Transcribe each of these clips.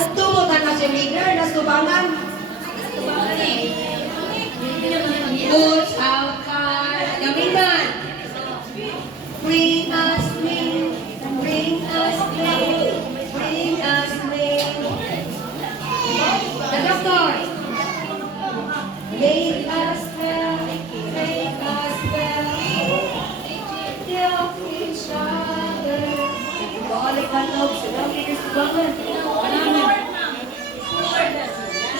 At tumutan na si leader, nastubangan. Goods out car, gamitan. Bring us me, bring us me, bring us me. The doctor. Make us well, make us well. Help each other. Balik na loob, sila kinis bangan.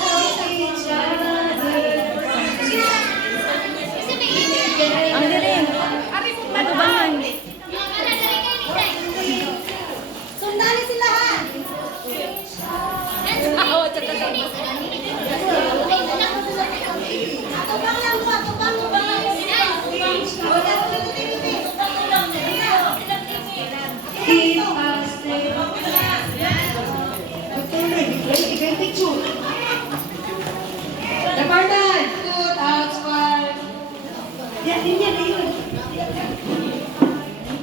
Help each other. Ang galing. Matubangan. Sundali sila ha! Oo, tsaka siya. Tubang lang po, tubang mo ba? Keep us safe. Ikay picture. Department, put out squad. Yan, yun.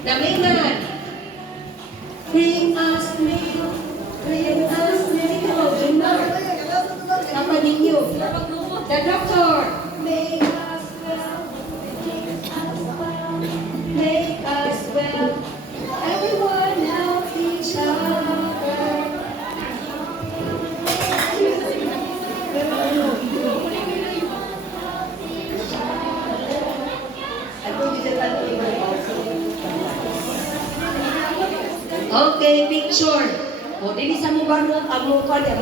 Damitan. Bring us meal, bring us meal. Kapag ninyo. The doctor. Make us well, make us well. Everyone help each other. Okay, picture. O, dili sa mo barok, ang mukha, ang